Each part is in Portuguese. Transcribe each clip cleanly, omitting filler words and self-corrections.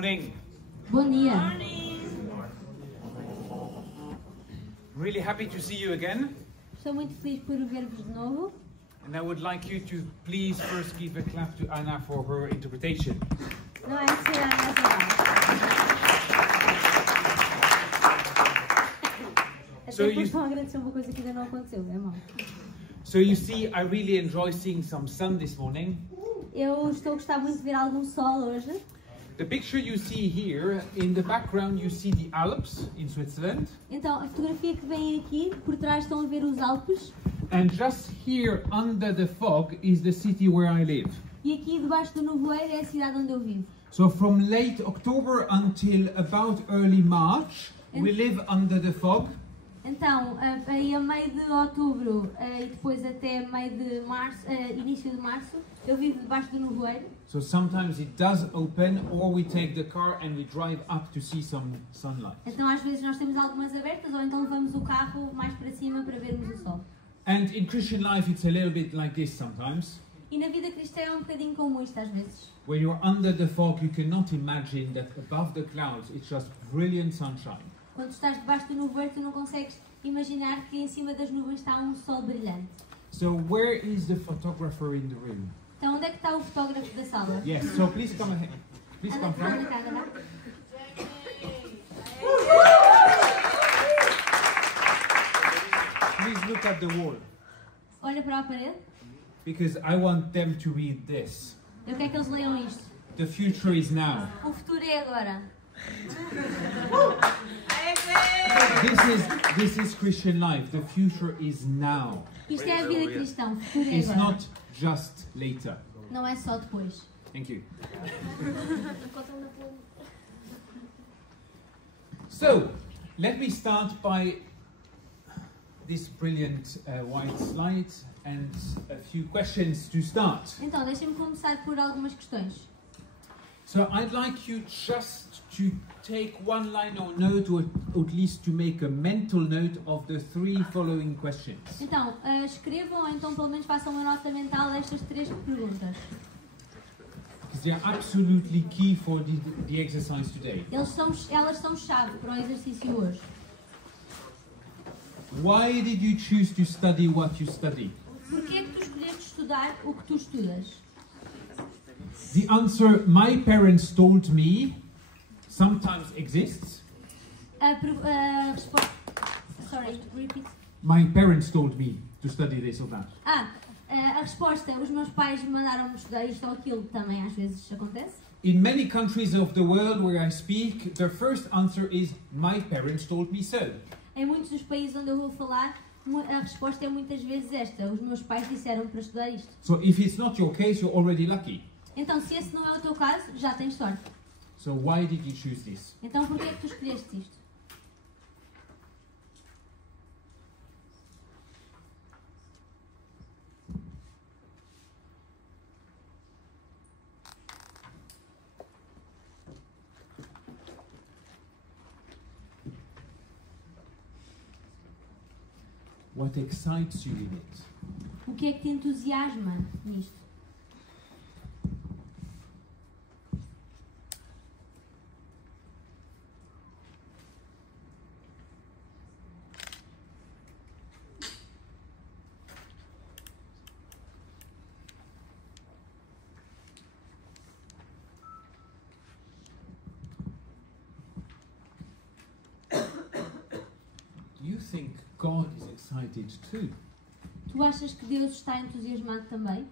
Morning. Bom dia. Really happy to see you again. Estou muito feliz por ver-vos de novo. And I would like you to please first give a clap to Anna for her interpretation. Não é ser Ana So Até you- estão a agradecer uma coisa que ainda não aconteceu, é mal. So you see, I really enjoy seeing some sun this morning. Eu estou a gostar muito de ver algum sol hoje. The picture you see here, in the background you see the Alps in Switzerland. Então, a fotografia que vem aqui, por trás estão a ver os Alpes. And just here under the fog is the city where I live. E aqui debaixo do nevoeiro é a cidade onde eu vivo. So from late October until about early March, we live under the fog. Então, aí a meio de outubro e depois até meio de março, início de março, eu vivo debaixo do nevoeiro. So sometimes it does open, or we take the car and we drive up to see some sunlight. Então, às vezes nós temos algumas abertas ou então levamos o carro mais para cima para vermos o sol. And in Christian life it's a little bit like this sometimes. E na vida cristã é um bocadinho como isto às vezes. When you're under the fog, you cannot imagine that above the clouds it's just brilliant sunshine. Quando estás debaixo do nevoeiro, tu não consegues imaginar que em cima das nuvens está um sol brilhante. So where is the photographer in the room? Então, onde é que está o fotógrafo da sala? Yes, so please come ahead. Please Anda come anda front. cá, anda cá. Please look at the wall, Olha para a parede. because I want them to read this. Eu quero que eles leiam isto. The future is now. O futuro é agora. This is Christian life. The future is now. Isto é a vida cristã. O futuro é It's agora. not just later. Não é só depois. Thank you. So, let me start by this brilliant white slide and a few questions to start. Então, deixem-me começar por algumas questões. So, I'd like you just to take one line or note, or at least to make a mental note of the three following questions. Então, escrevam ou então pelo menos façam uma nota mental destas três perguntas. Because they are absolutely key for the exercise today. Elas são chave para o exercício hoje. Why did you choose to study what you study? Porquê é que tu escolheste estudar o que tu estudas? The answer, my parents told me, sometimes exists. A resposta... Sorry, repeat. My parents told me to study this or that. A resposta, os meus pais mandaram-me estudar isto ou aquilo, também às vezes acontece. In many countries of the world where I speak, the first answer is, my parents told me so. Em muitos dos países onde eu vou falar, a resposta é muitas vezes esta. Os meus pais disseram para estudar isto. So if it's not your case, you're already lucky. Então, se esse não é o teu caso, já tens sorte. So why did you choose this? Então, porquê é que tu escolheste isto? What excites you in it? O que é que te entusiasma nisto? Do you think God is excited too? Tu achas que Deus está entusiasmado também?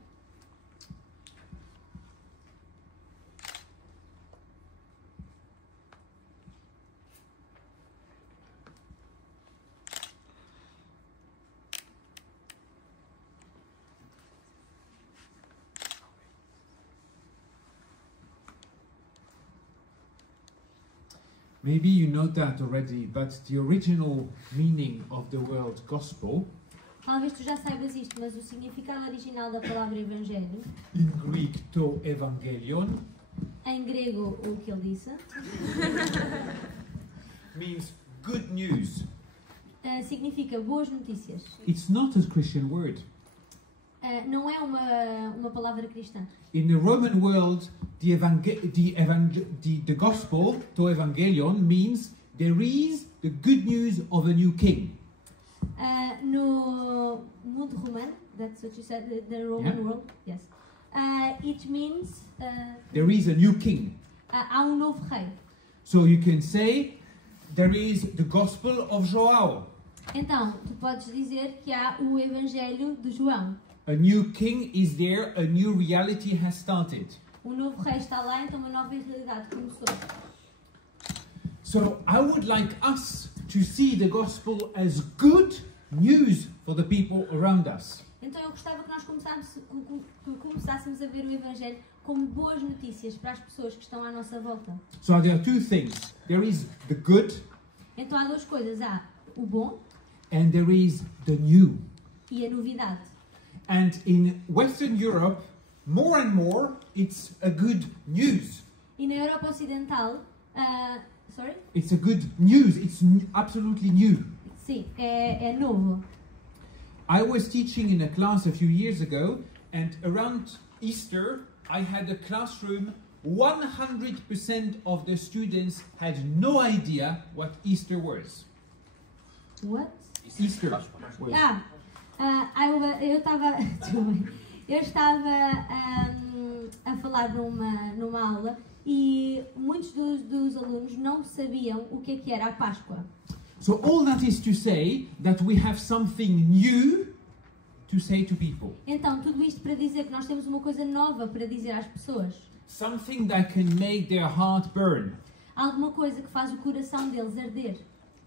Maybe you know that already, but the original meaning of the word gospel Talvez tu já saibas isto, mas o significado original da palavra evangelho, in Greek to evangelion, em grego o que ele disse, means good news. significa boas notícias. It's not a Christian word. não é uma palavra cristã. In the Roman world, the gospel, to evangelion, means there is the good news of a new king. No mundo romano, that's what you said, the Roman world, yes. It means There is a new king. há novo rei. So you can say there is the gospel of João. Então, tu podes dizer que há o Evangelho de João. A new king is there, a new reality has started. Novo rei está lá, então uma nova realidade começou. So I would like us to see the gospel as good news for the people around us. Então eu gostava que nós começássemos a ver o Evangelho como boas notícias para as pessoas que estão à nossa volta. So there are two things. There is the good Então há duas coisas, há o bom and there is the new. e a novidade. And in Western Europe, more and more, it's a good news. E na Europa Ocidental, sorry? It's a good news. It's absolutely new. Sim, é novo. I was teaching in a class a few years ago, and around Easter, I had a classroom. 100% of the students had no idea what Easter was. What? Easter. Eu estava a falar numa aula e muitos dos alunos não sabiam o que era a Páscoa. So all that is to say that we have something new to say to people. Então, tudo isto para dizer que nós temos uma coisa nova para dizer às pessoas. Something that can make their heart burn. Alguma coisa que faz o coração deles arder.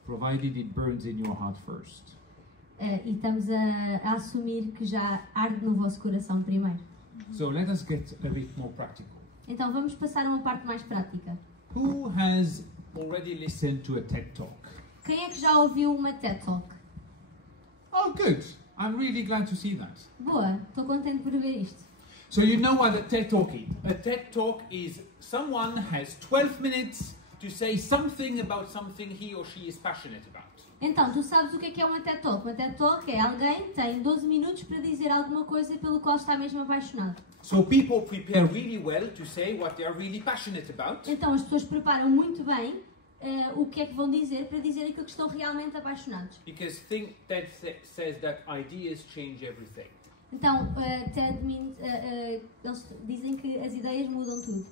Provided it burns in your heart first. E estamos a assumir que já arde no vosso coração primeiro. So let us get a bit more practical. Então, vamos passar a uma parte mais prática. Who has already listened to a TED Talk? Quem é que já ouviu uma TED Talk? Oh, good. I'm really glad to see that. Boa, estou contente por ver isto. So you know what a TED Talk is. A TED Talk is someone has 12 minutes to say something about something he or she is passionate about. Então, tu sabes o que é uma TED Talk? Uma TED Talk é alguém que tem 12 minutos para dizer alguma coisa pelo qual está mesmo apaixonado. So people prepare really well to say what they are really passionate about. Então, as pessoas preparam muito bem o que é que vão dizer para dizer aquilo que estão realmente apaixonados. Because TED says that ideas change everything. Então, TED eles dizem que as ideias mudam tudo.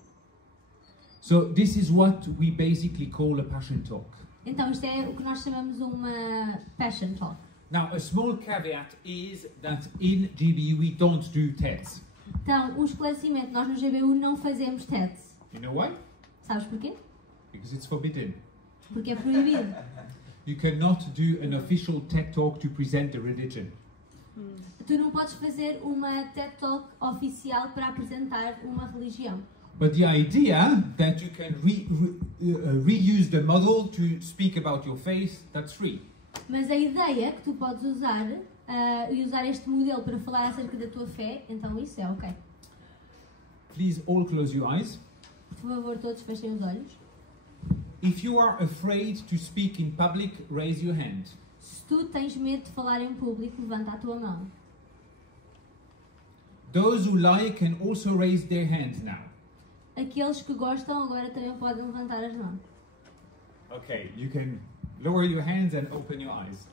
So this is what we basically call a passion talk. Então, isto é o que nós chamamos uma passion talk. Now, a small caveat is that in GBU we don't do TEDs. Então, um esclarecimento, nós no GBU não fazemos TEDs. You know why? Sabes porquê? Because it's forbidden. Porque é proibido. You cannot do an official TED talk to present the religion. Tu não podes fazer uma TED Talk oficial para apresentar uma religião. But the idea that you can reuse the model to speak about your faith, that's free. Mas a ideia que tu podes usar e usar este modelo para falar acerca da tua fé, então isso é ok. Please all close your eyes. Por favor, todos fechem os olhos. If you are afraid to speak in public, raise your hand. Se tu tens medo de falar em público, levanta a tua mão. Those who lie can also raise their hands now. Aqueles que gostam agora também podem levantar as mãos. Okay, you can lower your hands and open your eyes.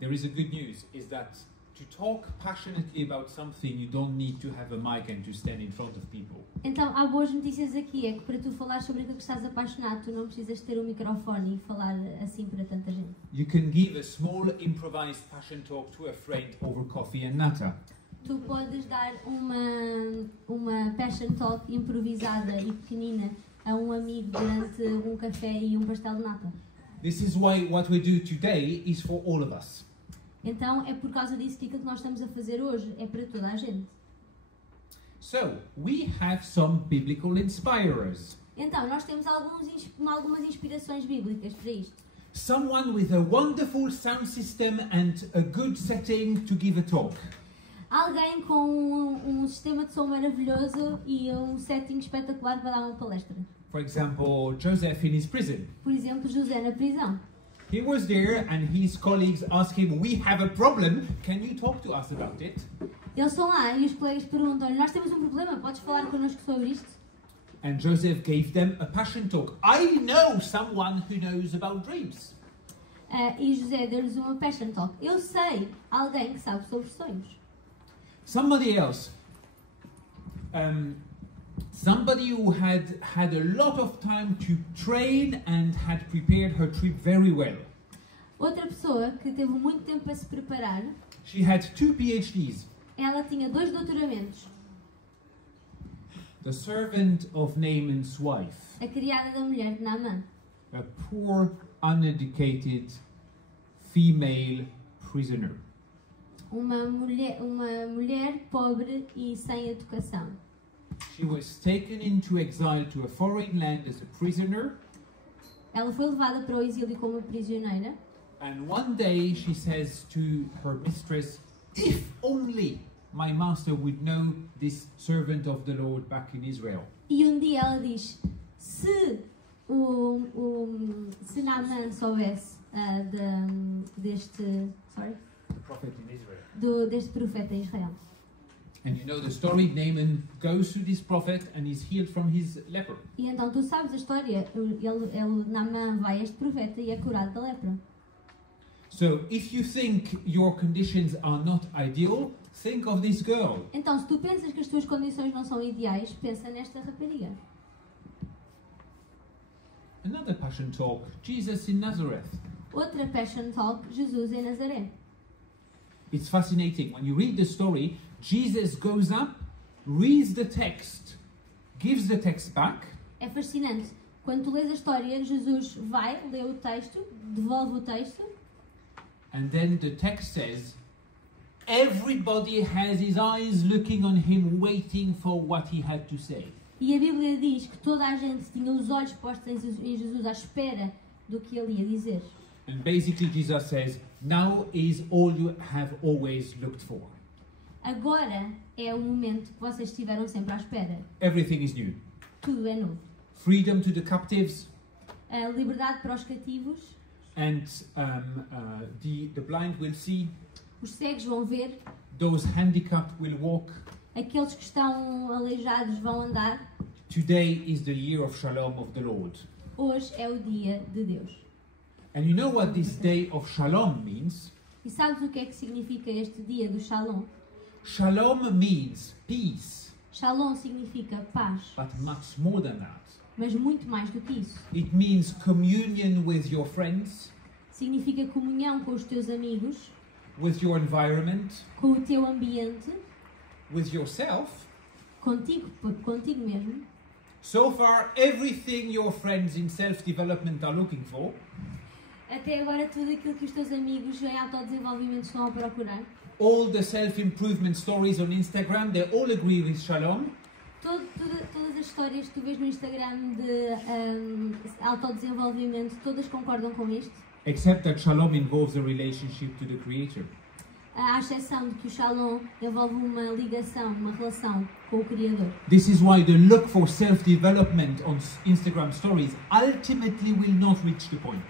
There is a good news, is that to talk passionately about something, you don't need to have a mic and to stand in front of people. Então, há boas notícias aqui, é que para tu falar sobre aquilo que estás apaixonado, tu não precisas ter um microfone e falar assim para tanta gente. You can give a small improvised passion talk to a friend over coffee and nata. Tu podes dar uma passion talk improvisada e pequenina a um amigo durante um café e um pastel de nata. This is why what we do today is for all of us. Então é por causa disso que aquilo que nós estamos a fazer hoje é para toda a gente. So, we have some biblical inspirers. Então, nós temos algumas inspirações bíblicas para isto. Someone with a wonderful sound system and a good setting to give a talk. Alguém com um sistema de som maravilhoso e um setting espetacular para dar uma palestra. For example, Joseph in his prison. Por exemplo, José na prisão. He was there and his colleagues asked him, "We have a problem, can you talk to us about it?" Eles estão lá e os colegas perguntam-lhe, nós temos um problema, podes falar connosco sobre isto? And Joseph gave them a passion talk. I know someone who knows about dreams. E José deu-lhes uma passion talk. Eu sei alguém que sabe sobre sonhos. Somebody else. Somebody who had a lot of time to train and had prepared her trip very well. Outra pessoa que teve muito tempo para se preparar. She had 2 PhDs. Ela tinha 2 doutoramentos. The servant of Naaman's wife. A criada da mulher de Naamã. A poor, uneducated female prisoner. Uma mulher pobre e sem educação. She was taken into exile to a foreign land as a prisoner. Ela foi levada para o exílio como prisioneira. And one day she says to her mistress, "If only my master would know this servant of the Lord back in Israel." E um dia ela diz, se Naamã soubesse deste Prophet in Israel. Deste profeta em Israel. And you know the story, Naaman goes to this prophet and is healed from his leper. E então tu sabes a história, Naamã vai a este profeta e é curado da lepra. So if you think your conditions are not ideal, think of this girl. Então se tu pensas que as tuas condições não são ideais, pensa nesta rapariga. Another passion talk, Jesus in Nazareth. Outra passion talk, Jesus em Nazaré. It's fascinating. When you read the story, Jesus goes up, reads the text, gives the text back. É fascinante. Quando tu lês a história, Jesus vai, lê o texto, devolve o texto. And then the text says, everybody has his eyes looking on him, waiting for what he had to say. E a Bíblia diz que toda a gente tinha os olhos postos em Jesus à espera do que ele ia dizer. And basically Jesus says, now is all you have always looked for. Agora é o momento que vocês estiveram sempre à espera. Everything is new. Tudo é novo. Freedom to the captives. A liberdade para os cativos. And the blind will see. Os cegos vão ver. Those handicapped will walk. Aqueles que estão aleijados vão andar. Today is the year of Shalom of the Lord. Hoje é o dia de Deus. And you know what this day of Shalom means? E sabes o que é que significa este dia do Shalom? Shalom means peace. Shalom significa paz. But much more than that. Mas muito mais do que isso. It means communion with your friends. Significa comunhão com os teus amigos. With your environment. Com o teu ambiente. With yourself. Contigo mesmo. So far, everything your friends in self-development are looking for. Até agora tudo aquilo que os teus amigos em autodesenvolvimento estão a procurar. All the self-improvement stories on Instagram, they all agree with Shalom. Todas as histórias que tu vês no Instagram de autodesenvolvimento, todas concordam com isto. Except that Shalom involves a relationship to the Creator. À exceção de que o Shalom envolve uma ligação, uma relação com o Criador. This is why the look for self-development on Instagram stories ultimately will not reach the point.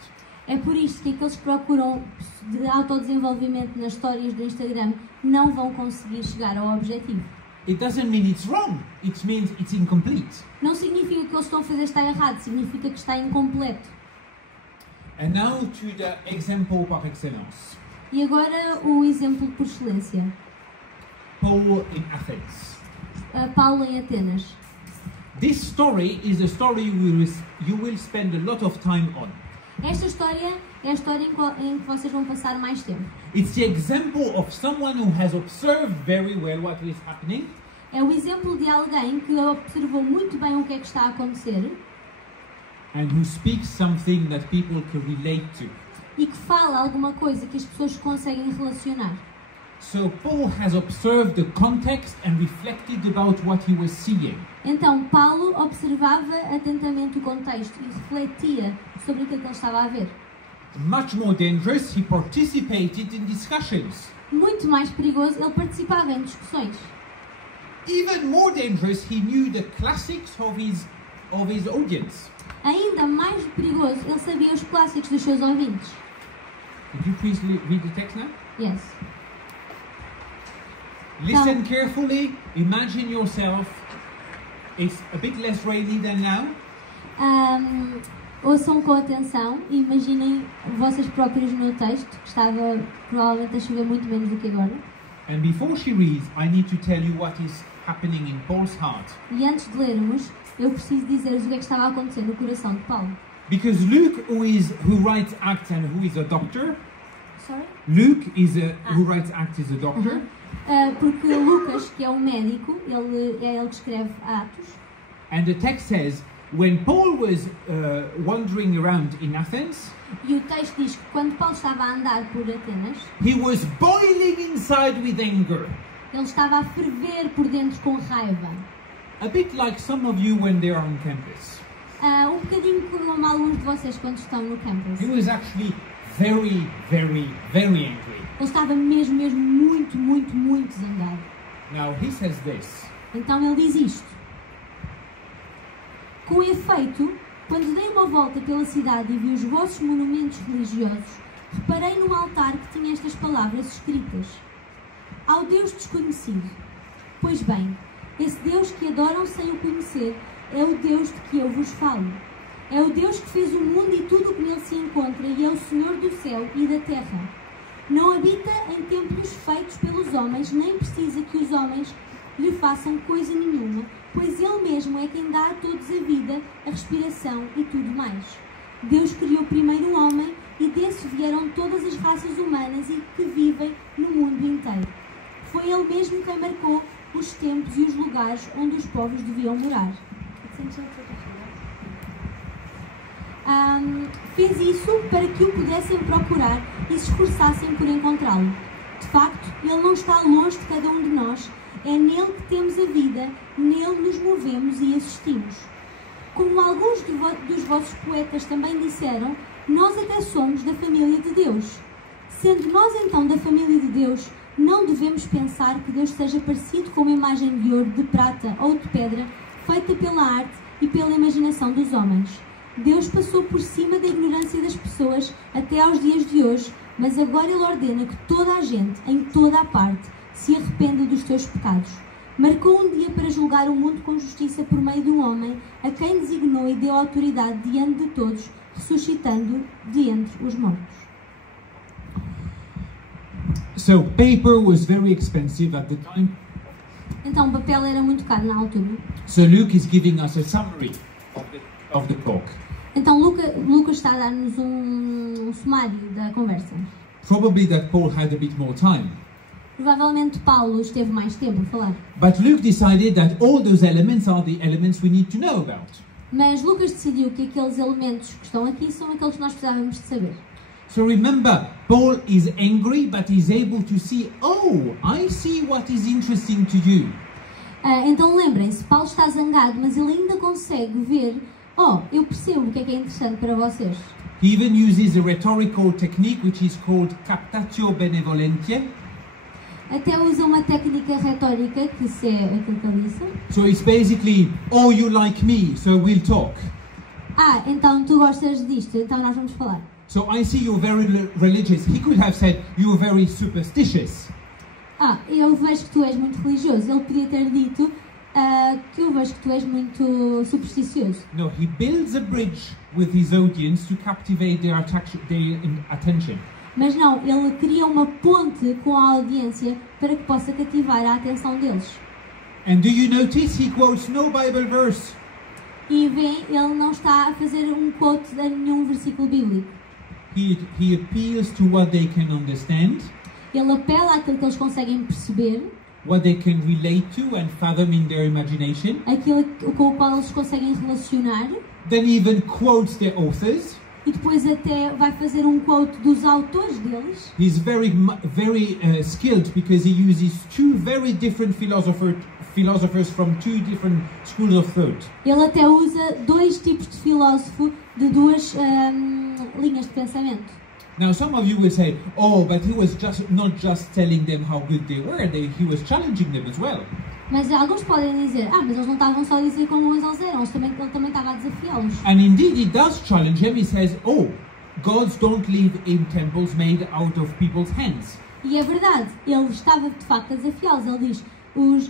É por isto que aqueles que procuram de autodesenvolvimento nas histórias do Instagram não vão conseguir chegar ao objetivo. It doesn't mean it's wrong, it means it's incomplete. Não significa que eles estão a fazer está errado, significa que está incompleto. And now to the example par excellence. E agora o exemplo por excelência. Paul in Athens. Paulo em Atenas. This story is a story you will spend a lot of time on. Esta história é a história em que vocês vão passar mais tempo. It's the example of someone who has observed very well what is happening. É o exemplo de alguém que observou muito bem o que é que está a acontecer. And who speaks something that people can relate to. E que fala alguma coisa que as pessoas conseguem relacionar. So Paul has observed the context and reflected about what he was seeing. Então Paulo observava atentamente o contexto e refletia sobre aquilo que ele estava a ver. Much more dangerous, he participated in discussions. Muito mais perigoso, ele participava em discussões. Even more dangerous, he knew the classics of his audience. Ainda mais perigoso, ele sabia os clássicos dos seus ouvintes. Could you please read the text now? Yes. Listen carefully. Imagine yourself. It's a bit less rainy than now. Ouçam com atenção e imaginem vocês próprios no texto, que estava provavelmente a chover muito menos do que agora. And before she reads, I need to tell you what is happening in Paul's heart. E antes de lermos, eu preciso dizer-vos o que é que estava a acontecer no coração de Paulo. Because Luke, who writes Acts and who is a doctor, Sorry? Luke is who writes Acts is a doctor. Porque Lucas, que é um médico, ele que escreve Atos. And the text says, when Paul was wandering around in Athens, E o texto diz que quando Paulo estava a andar por Atenas, he was boiling inside with anger. ele estava a ferver por dentro com raiva. A bit like some of you when they are on campus. Um bocadinho como alguns de vocês quando estão no campus. He was actually very, very, very angry. Ele estava mesmo muito, muito, muito zangado. Now he says this. Então ele diz isto. Com efeito, quando dei uma volta pela cidade e vi os vossos monumentos religiosos, reparei num altar que tinha estas palavras escritas: ao Deus desconhecido. Pois bem, esse Deus que adoram sem o conhecer é o Deus de que eu vos falo. É o Deus que fez o mundo e tudo o que nele se encontra e é o Senhor do céu e da terra. Não habita em templos feitos pelos homens, nem precisa que os homens lhe façam coisa nenhuma, pois Ele mesmo é quem dá a todos a vida, a respiração e tudo mais. Deus criou primeiro o homem e desse vieram todas as raças humanas e que vivem no mundo inteiro. Foi Ele mesmo quem marcou os tempos e os lugares onde os povos deviam morar. Fez isso para que o pudessem procurar e se esforçassem por encontrá-lo. De facto, Ele não está longe de cada um de nós. É nele que temos a vida, nele nos movemos e existimos. Como alguns dos vossos poetas também disseram, nós até somos da família de Deus. Sendo nós então da família de Deus, não devemos pensar que Deus seja parecido com uma imagem de ouro, de prata ou de pedra, feita pela arte e pela imaginação dos homens. Deus passou por cima da ignorância das pessoas até aos dias de hoje, mas agora Ele ordena que toda a gente, em toda a parte, se arrependa dos seus pecados. Marcou um dia para julgar o mundo com justiça por meio de um homem, a quem designou e deu autoridade diante de todos, ressuscitando de entre os mortos. So paper was very expensive at the time. Então o papel era muito caro na altura. So Luke is giving us a summary of the talk. Então Lucas está a dar-nos um sumário da conversa. Probably that Paul had a bit more time. Provavelmente Paulo esteve mais tempo a falar. But Luke decided that all those elements are the elements we need to know about. Mas Lucas decidiu que aqueles elementos que estão aqui são aqueles que nós precisávamos de saber. So remember, Paul is angry, but he's able to see, oh, I see what is interesting to you. Então lembrem-se, Paulo está zangado, mas ele ainda consegue ver, eu percebo o que é interessante para vocês. He even uses a rhetorical technique which is called captatio benevolentiae. Até usa uma técnica retórica, que isso é aquilo que ele disse. So it's basically, oh, you like me, so we'll talk. Então tu gostas disto, então nós vamos falar. So I see you're very religious. He could have said, you're very superstitious. Eu vejo que tu és muito religioso. Ele podia ter dito que eu vejo que tu és muito supersticioso. No, he builds a bridge with his audience to captivate their attention. Mas não, ele cria uma ponte com a audiência para que possa cativar a atenção deles. And do you notice he quotes no Bible verse? E vem, ele não está a fazer um quote de nenhum versículo bíblico. He appeals to what they can understand. Ele apela àquilo que eles conseguem perceber. What they can relate to and fathom in their imagination. Aquilo com o qual eles conseguem relacionar. Then even quotes their authors. E depois até vai fazer um quote dos autores deles. He's very skilled because he uses two very different philosophers from two different schools of thought. Ele até usa dois tipos de filósofo de duas linhas de pensamento. Now some of you will say, oh, but he was not just telling them how good they were, he was challenging them as well. Mas alguns podem dizer, mas eles não estavam só a dizer como eles eram, ele também estava a desafiá-los. And indeed he does challenge them. He says, oh, gods don't live in temples made out of people's hands. E é verdade, ele estava de facto a desafiá-los. Ele diz, os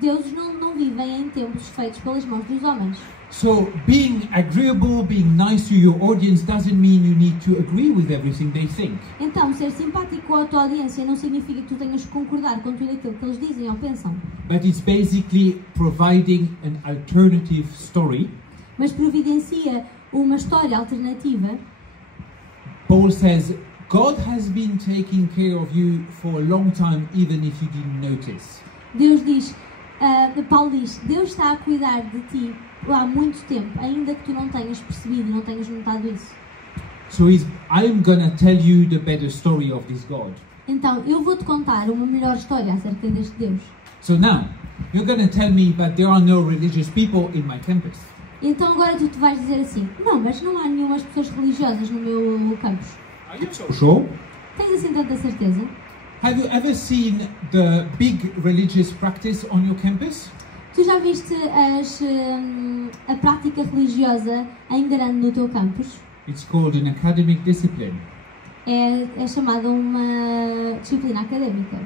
deuses não vivem em templos feitos pelas mãos dos homens. So being agreeable, being nice to your audience doesn't mean you need to agree with everything they think. Então, ser simpático com a tua audiência não significa que tu tenhas que concordar com tudo aquilo que eles dizem ou pensam. But it's basically providing an alternative story. Mas providencia uma história alternativa. Paul says, God has been taking care of you for a long time, even if you didn't notice. Paulo diz, Deus está a cuidar de ti há muito tempo, ainda que tu não tenhas percebido, não tenhas notado isso. So I'm gonna tell you the better story of this God. Então, eu vou-te contar uma melhor história acerca deste Deus. So now, you're gonna tell me that there are no religious people in my campus. Então agora tu te vais dizer assim, não, mas não há nenhumas pessoas religiosas no meu campus. Are you so sure? Tens assim tanta certeza? Have you ever seen the big religious practice on your campus? Tu já viste a prática religiosa em grande no teu campus? It's called an academic discipline. É chamada uma disciplina académica.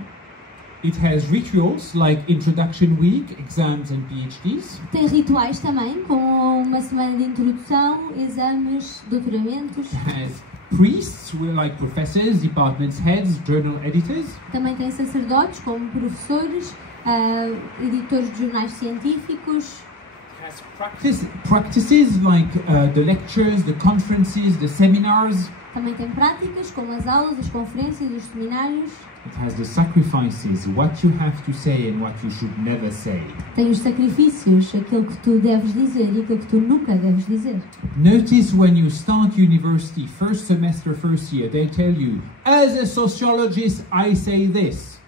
It has rituals like introduction week, exams and PhDs. Tem rituais também, como uma semana de introdução, exames, doutoramentos. It has priests, who are like professors, departments heads, journal editors. Também tem sacerdotes, como professores, editores de jornais científicos. Has practices like the lectures, the conferences, the seminars. Também tem práticas, como as aulas, as conferências, os seminários. It has the sacrifices, what you have to say and what you should never say. Tem os sacrifícios, aquilo que tu deves dizer e aquilo que tu nunca deves dizer. Notice when you start university, first semester, first year, they tell you, as a sociologist, I say this.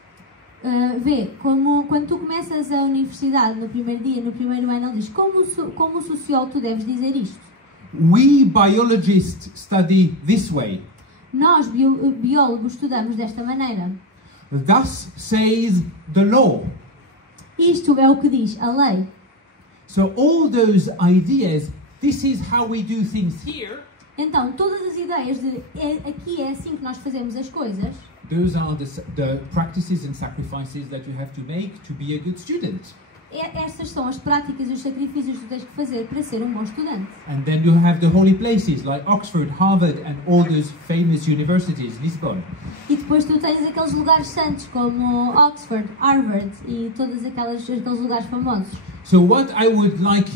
Quando tu começas a universidade no primeiro dia, no primeiro ano, ele diz, como sociólogo tu deves dizer isto. We biologists study this way. Nós, biólogos, estudamos desta maneira. Thus says the law. Isto é o que diz a lei. So all those ideas, this is how we do things here. Então, todas as ideias de aqui é assim que nós fazemos as coisas. Those are the practices and sacrifices that you have to make to be a good student. Estas são as práticas e os sacrifícios que tu tens que fazer para ser um bom estudante. And then you have the holy places like Oxford, Harvard and all those famous universities, Lisbon. E depois tu tens aqueles lugares santos como Oxford, Harvard e todos aqueles lugares famosos. So what I would like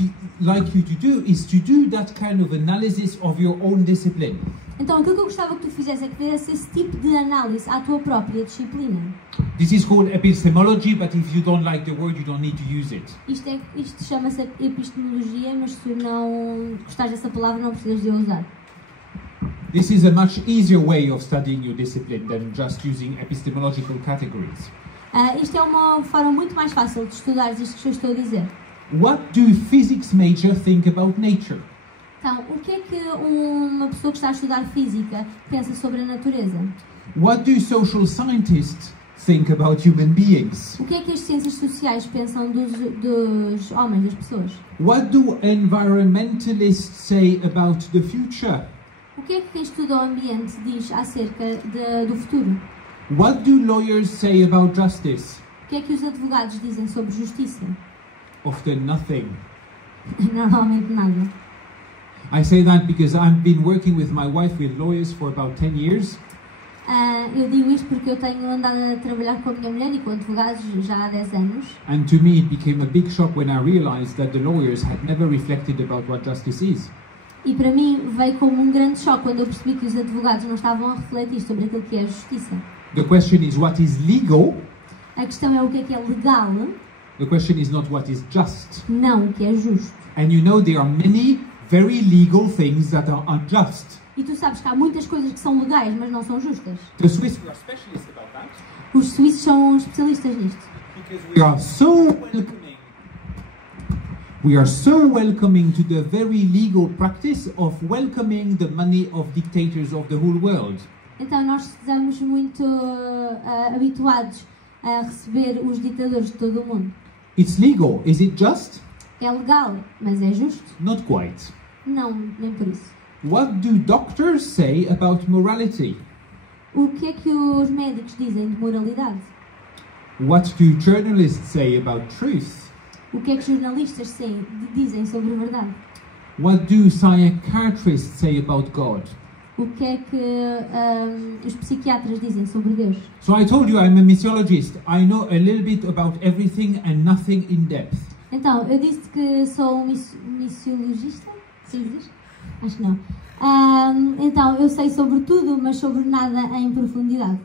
you to do is to do that kind of analysis of your own discipline. Então aquilo que eu gostava que tu fizesse é que fizesse esse tipo de análise à tua própria disciplina. This is called epistemology, but if you don't like the word, you don't need to use it. Isto chama-se epistemologia, mas se não gostares dessa palavra não precisas de a usar. This is a much easier way of studying your discipline than just using epistemological categories. Isto é uma forma muito mais fácil de estudar isto que eu estou a dizer. What do physics major think about nature? Então, o que é que uma pessoa que está a estudar física pensa sobre a natureza? What do social scientists think about human beings? O que é que as ciências sociais pensam dos homens, das pessoas? What do environmentalists say about the future? O que é que quem estuda o ambiente diz acerca do futuro? What do lawyers say about justice? O que é que os advogados dizem sobre justiça? Often nothing. Normalmente nada. I say that because I've been working with my wife with lawyers for about 10 years. Eu digo isto porque eu tenho andado a trabalhar com a minha mulher e com advogados já há 10 anos. And to me it became a big shock when I realized that the lawyers had never reflected about what justice is. E para mim veio como um grande choque quando eu percebi que os advogados não estavam a refletir sobre aquilo que é a justiça. The question is what is legal. A questão é o que é legal. The question is not what is just. Não o que é justo. And you know there are many very legal things that are unjust. E tu sabes que há muitas coisas que são legais, mas não são justas. The Swiss are specialists about that. Os suíços são especialistas nisto. Because we are so welcoming to the very legal practice of welcoming the money of dictators of the whole world. Então nós estamos muito habituados a receber os ditadores de todo o mundo. It's legal. Is it just? É legal, mas é justo? Not quite. Não, nem por isso. What do doctors say about morality? O que é que os médicos dizem de moralidade? What do journalists say about truth? O que é que os jornalistas dizem sobre a verdade? What do psychiatrists say about God? O que é que os psiquiatras dizem sobre Deus? So I told you I'm a missiologist. I know a little bit about everything and nothing in depth. Então, eu disse que sou um missiologista? Se diz? Acho que não. Então, eu sei sobre tudo, mas sobre nada em profundidade.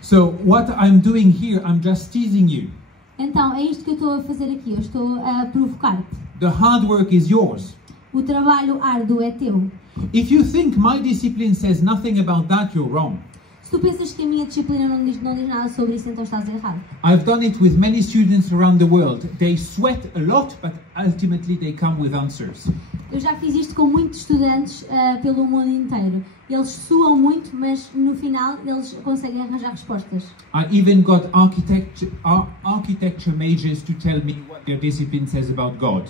So what I'm doing here, I'm just teasing you. Então, é isto que eu estou a fazer aqui. Eu estou a provocar-te. The hard work is yours. O trabalho árduo é teu. If you think my discipline says nothing about that, you're wrong. Se tu pensas que a minha disciplina não diz nada sobre isso, então estás errado. I've done it with many students around the world. They sweat a lot, but ultimately they come with answers. Eu já fiz isto com muitos estudantes pelo mundo inteiro. Eles suam muito, mas no final eles conseguem arranjar respostas. I even got architecture majors to tell me what their discipline says about God.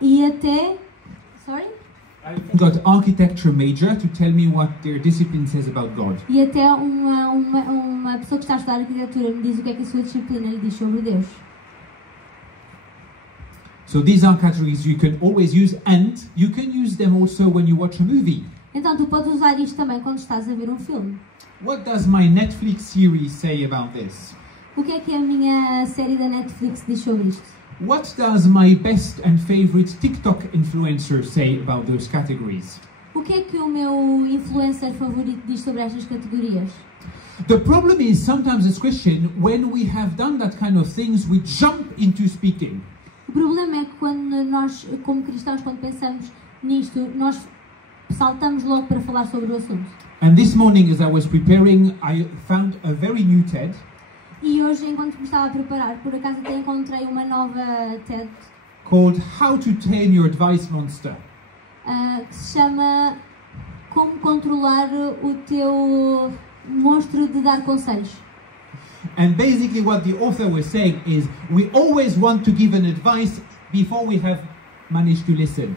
E até... Sorry? I got architecture major to tell me what their discipline says about God. E até uma pessoa que está a estudar arquitetura me diz o que é que a sua disciplina lhe diz sobre Deus. So these are categories you can always use, and you can use them also when you watch a movie. Então tu podes usar isto também quando estás a ver um filme. What does my Netflix series say about this? O que é que a minha série da Netflix diz sobre isto? What does my best and favorite TikTok influencer say about those categories? O que é que o meu influencer favorito diz sobre estas categorias? The problem is sometimes as Christians, when we have done that kind of things, we jump into speaking. O problema é que quando nós, como cristãos, quando pensamos nisto, nós saltamos logo para falar sobre o assunto. And this morning, as I was preparing, I found a very new TED. E hoje, enquanto me estava a preparar, por acaso até encontrei uma nova TED called How to Tame Your Advice Monster. Que se chama Como Controlar o Teu Monstro de Dar Conselhos. And basically what the author was saying is we always want to give an advice before we have managed to listen.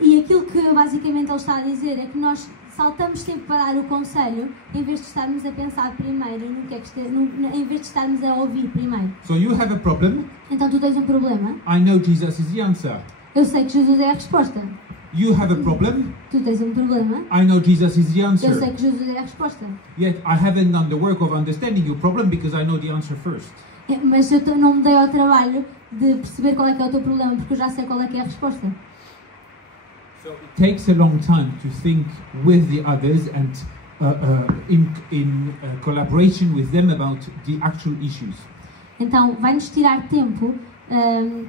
E aquilo que basicamente ele está a dizer é que nós saltamos sempre para dar o conselho em vez de estarmos a pensar primeiro no que é que em vez de estarmos a ouvir primeiro. So you have a problem. Então tu tens um problema. I know Jesus is the answer. Eu sei que Jesus é a resposta. You have a problem. Tu tens um problema. I know Jesus is the Eu sei answer. que Jesus é a resposta. Yet I haven't done the work of understanding your problem because I know the answer first. Mas eu não me dei ao trabalho de perceber qual é que é o teu problema porque eu já sei qual é que é a resposta. So it takes a long time to think with the others and in collaboration with them about the actual issues. Então vai-nos tirar tempo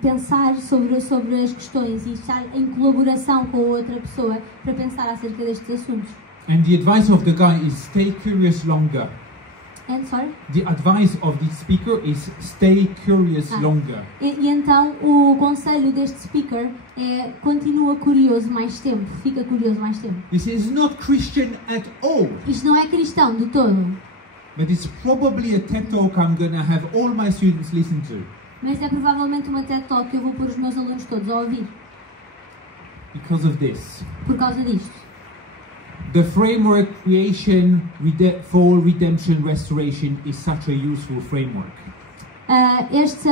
pensar sobre as questões e estar em colaboração com outra pessoa para pensar acerca destes assuntos. And the advice of the guy is stay curious longer. And, sorry? The advice of the speaker is stay curious longer. E então o conselho deste speaker é continua curioso mais tempo, fica curioso mais tempo. This is not Christian at all. Isto não é cristão de todo. But it's probably a TED Talk I'm going to have all my students listen to. Mas é provavelmente uma TED Talk que eu vou pôr os meus alunos todos a ouvir. Because of this. Por causa disto. The framework creation, fall, redemption, restoration is such a useful framework. Este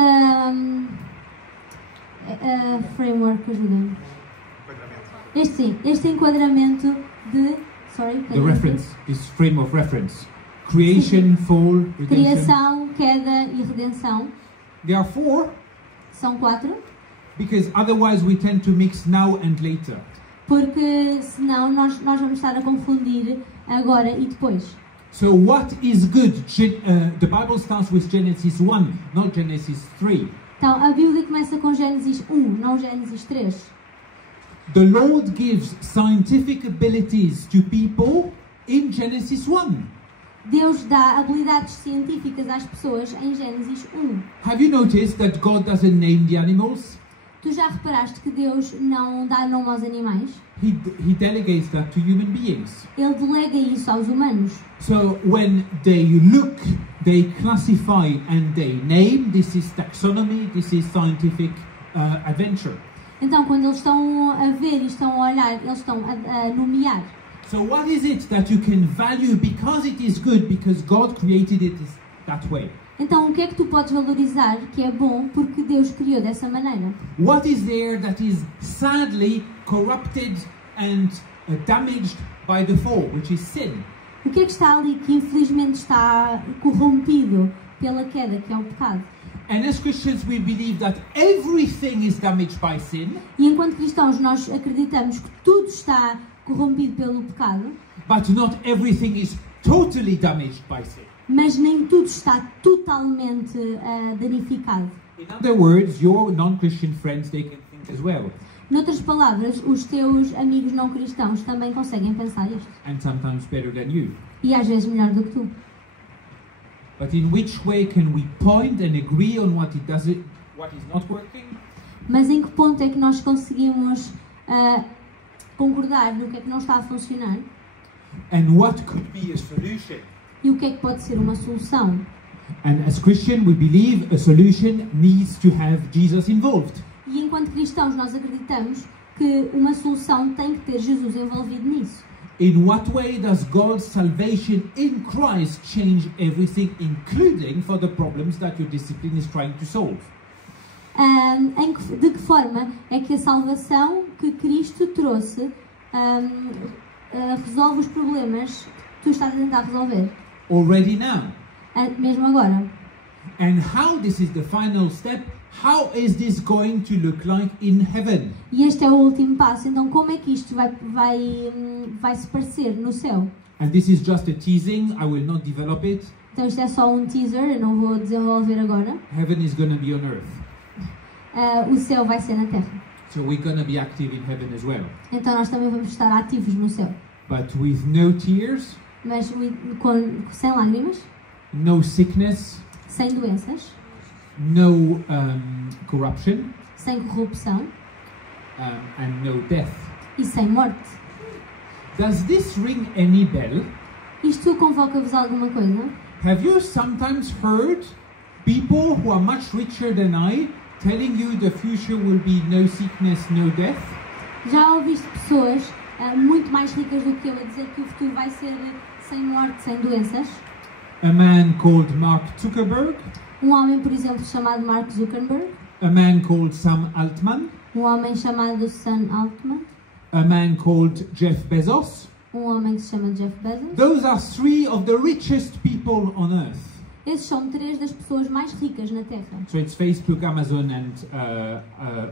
framework, ajuda-me. Este enquadramento de... Sorry, the reference, this frame of reference. Creation, fall, redemption. Criação, queda e redenção. There are 4. São 4. Because otherwise we tend to mix now and later. Porque senão nós vamos estar a confundir agora e depois. So what is good? The Bible starts with Genesis 1, not Genesis 3. Então a Bíblia começa com Gênesis 1, não Gênesis 3. The Lord gives scientific abilities to people in Genesis 1. Deus dá habilidades científicas às pessoas em Gênesis 1. Have you noticed that God doesn't name the animals? Tu já reparaste que Deus não dá nome aos animais? He delegates that to human beings. Ele delega isso aos humanos. So when they look, they classify and they name. This is taxonomy, this is scientific adventure. Então, quando eles estão a ver e estão a olhar, eles estão a nomear. So what is it that you can value because it is good, because God created it that way? Então, o que é que tu podes valorizar que é bom porque Deus criou dessa maneira? What is there that is sadly corrupted and damaged by the fall, which is sin? O que é que está ali que infelizmente está corrompido pela queda, que é o pecado? And as Christians, we believe that everything is damaged by sin, E enquanto cristãos, nós acreditamos que tudo está corrompido pelo pecado, but not everything is totally damaged by sin. mas nem tudo está totalmente danificado. In other words, your non-Christian friends, they can think as well, Noutras palavras, os teus amigos não cristãos também conseguem pensar isto. and sometimes better than you. E às vezes melhor do que tu. But in which way can we point and agree on what what is not working? Mas em que ponto é que nós conseguimos concordar no que é que não está a funcionar? And what could be a solution? E o que é que pode ser uma solução? And as Christian, we believe a solution needs to have Jesus involved. E enquanto cristãos nós acreditamos que uma solução tem que ter Jesus envolvido nisso. In what way does God's salvation in Christ change everything, including for the problems that your discipline is trying to solve? De que forma é que a salvação que Cristo trouxe resolve os problemas que tu estás a tentar resolver? Already now. Mesmo agora. And how this is the final step, how is this going to look like in heaven? E este é o último passo. Então como é que isto vai se parecer no céu? And this is just a teasing, I will not develop it. Então isto é só um teaser, eu não vou desenvolver agora. Heaven is going to be on earth. O céu vai ser na terra. So we're going to be active in heaven as well. Então nós também vamos estar ativos no céu. But with no tears, Mas sem lágrimas, no sickness, sem doenças, no corruption, sem corrupção and no death. e sem morte. Does this ring any bell? Isto convoca-vos alguma coisa? Have you sometimes heard people who are much richer than I telling you the future will be no sickness, no death? Já ouviste pessoas muito mais ricas do que eu a dizer que o futuro vai ser sem morte, sem doenças? A man called Mark Zuckerberg, Um homem, por exemplo, chamado Mark Zuckerberg, a man called Sam Altman, um homem chamado Sam Altman, a man called Jeff Bezos. um homem que se chama Jeff Bezos. Those are three of the richest people on earth. Esses são 3 das pessoas mais ricas na Terra. So it's Facebook, Amazon and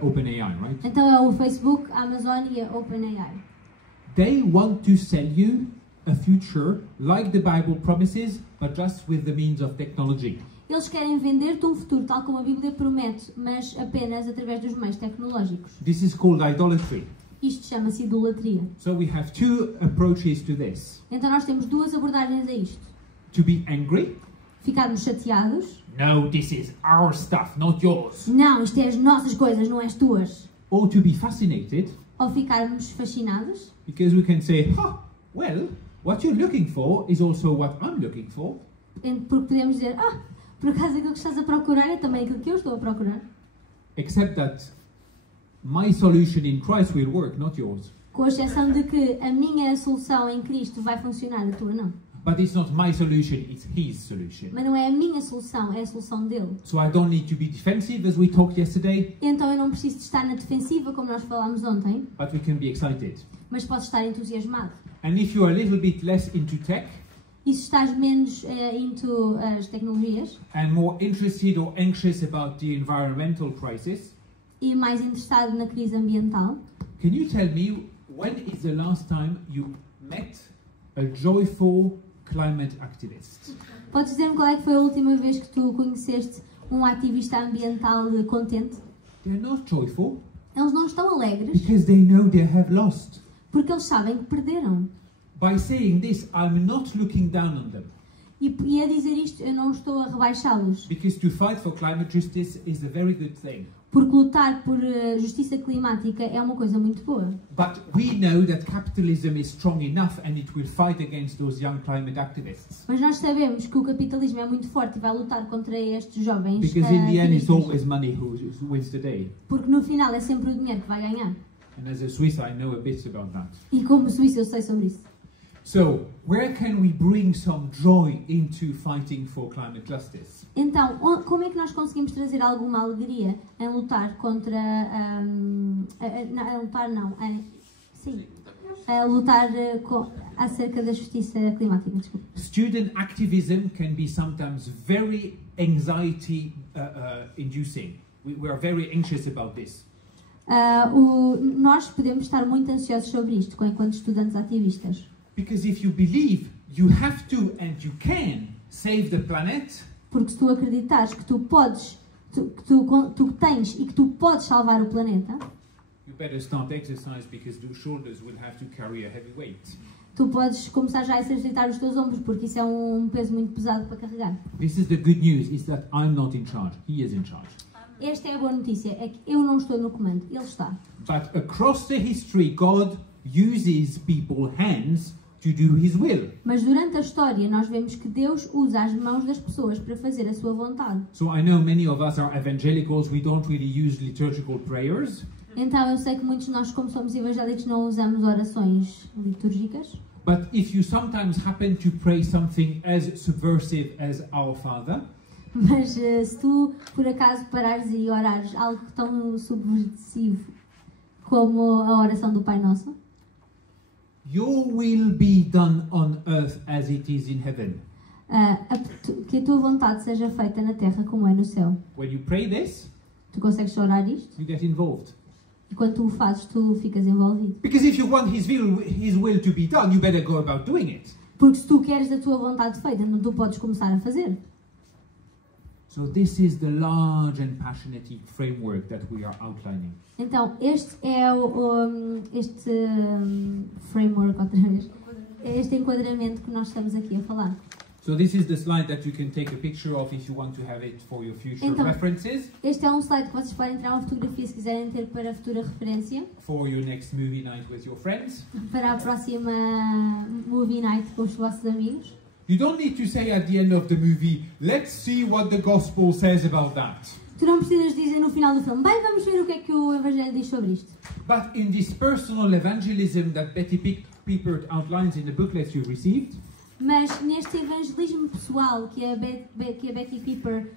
OpenAI, right? Então é o Facebook, a Amazon e a OpenAI. They want to sell you a future like the Bible promises, but just with the means of technology. Eles querem vender-te um futuro tal como a Bíblia promete, mas apenas através dos meios tecnológicos. This is called idolatry. Isto chama-se idolatria. So we have two approaches to this. Então nós temos 2 abordagens a isto. To be angry. Ficarmos chateados. No, this is our stuff, not yours. Não, isto é as nossas coisas, não é as tuas. Or to be fascinated. Ou ficarmos fascinados. Because we can say, well, what you're looking for is also what I'm looking for. Porque podemos dizer, por acaso aquilo que estás a procurar é também aquilo que eu estou a procurar. Except that my solution in Christ will work, not yours. Com exceção de que a minha solução em Cristo vai funcionar, a tua não. But it's not my solution, it's his solution. Mas não é a minha solução, é a solução dele. So I don't need to be defensive as we talked yesterday, Então eu não preciso de estar na defensiva, como nós falámos ontem, but we can be excited. mas posso estar entusiasmado. And if you're a little bit less into tech E se estás menos into as tecnologias and more interested or anxious about the environmental crisis, e mais interessado na crise ambiental, can you tell me when is the last time you met a joyful climate activist? podes dizer-me qual é que foi a última vez que tu conheceste um ativista ambiental contente? They're not joyful Eles não estão alegres because they know they have lost. porque eles sabem que perderam. By saying this, I'm not looking down on them. E a dizer isto, eu não estou a rebaixá-los. Because to fight for climate justice is a very good thing. Porque lutar por justiça climática é uma coisa muito boa. But we know that capitalism is strong enough and it will fight against those young climate activists. Mas nós sabemos que o capitalismo é muito forte e vai lutar contra estes jovens. Because in the end it's ativistas. always money who wins the day. Porque no final é sempre o dinheiro que vai ganhar. And as a Swiss I know a bit about that. E como suíça eu sei sobre isso. So, where can we bring some joy into fighting for climate justice? Então, como é que nós conseguimos trazer alguma alegria em lutar contra... a lutar acerca da justiça climática, desculpa. Student activism can be sometimes very anxiety inducing. We are very anxious about this. Nós podemos estar muito ansiosos sobre isto, enquanto estudantes ativistas. Because if you believe you have to and you can save the planet, porque se tu acreditares que tu podes, tu tens e que tu podes salvar o planeta, you better start exercise because the shoulders will have to carry a heavy weight. tu podes começar já a exercitar os teus ombros, porque isso é um peso muito pesado para carregar. This is the good news, is that I'm not in charge, he is in charge. Esta é a boa notícia, é que eu não estou no comando, ele está. But across the history, God uses people's hands to do his will. Mas durante a história nós vemos que Deus usa as mãos das pessoas para fazer a sua vontade. So I know many of us are evangelicals, we don't really use liturgical prayers. Então eu sei que muitos de nós, como somos evangélicos, não usamos orações litúrgicas. But if you sometimes happen to pray something as subversive as Our Father, mas se tu por acaso parares e orares algo tão subversivo como a oração do Pai Nosso, your will be done on earth as it is in heaven. Que a tua vontade seja feita na terra como é no céu. When you pray this, Tu consegues orar isto? you get involved. E quando tu o fazes, tu ficas envolvido. Because if you want his will to be done, you better go about doing it. Porque se tu queres a tua vontade feita, então tu podes começar a fazer. So this is the large and passionate framework that we are outlining. Então, este é framework, outra vez, este enquadramento que nós estamos aqui a falar. So this is the slide that you can take a picture of if you want to have it for your future Então, references, este é um slide que vocês podem tirar uma fotografia se quiserem ter para a futura referência, for your next movie night with your friends. para a próxima movie night com os vossos amigos. You don't need to say at the end of the movie, let's see what the gospel says about that. Tu não precisas dizer no final do filme, bem, vamos ver o que é que o Evangelho diz sobre isto. But in this personal evangelism that Betty Pippert outlines in the booklet you received, Mas neste evangelismo pessoal que a Betty Piper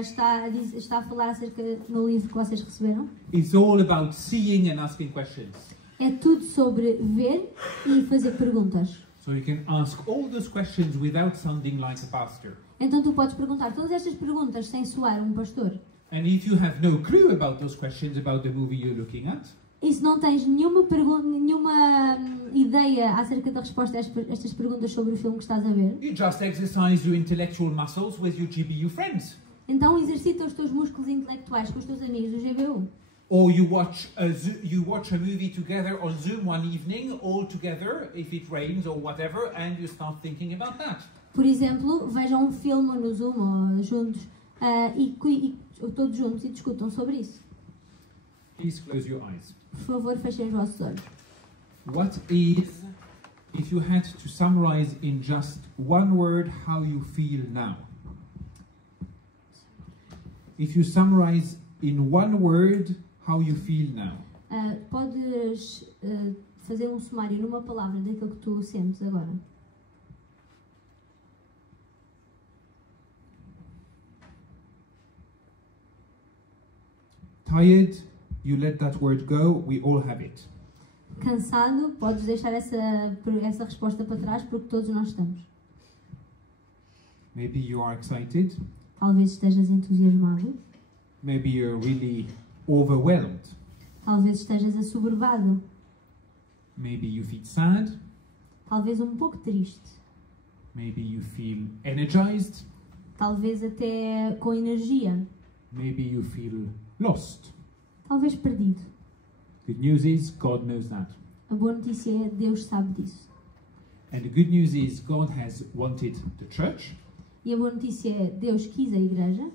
está a falar acerca no livro que vocês receberam, it's all about seeing and asking questions. é tudo sobre ver e fazer perguntas. So you can ask all those questions without sounding like a pastor. Então tu podes perguntar todas estas perguntas sem soar um pastor. And if you have no clue about those questions about the movie you're looking at, E se não tens nenhuma ideia acerca da resposta a estas perguntas sobre o filme que estás a ver, you just exercise your intellectual muscles with your GBU friends. então exercita os teus músculos intelectuais com os teus amigos do GBU. Or you watch a movie together on Zoom one evening, all together, if it rains or whatever, and you start thinking about that. Por exemplo, vejam um filme no Zoom ou juntos e todos juntos e discutam sobre isso. Please close your eyes. Por favor, fechem os vossos olhos. What is, if you had to summarize in just one word how you feel now? If you summarize in one word how you feel now. Podes fazer um sumário numa palavra daquilo que tu sentes agora. Tired, you let that word go, we all have it. Cansado, podes deixar essa resposta para trás porque todos nós estamos. Maybe you are excited, Talvez estejas entusiasmado, maybe you're really overwhelmed, talvez estejas assoberbado, maybe you feel sad, talvez um pouco triste, maybe you feel energized, talvez até com energia, maybe you feel lost. talvez perdido. Good news is God knows that. A boa notícia é Deus sabe disso. And the good news is God has wanted the church, E a boa notícia é Deus quis a igreja,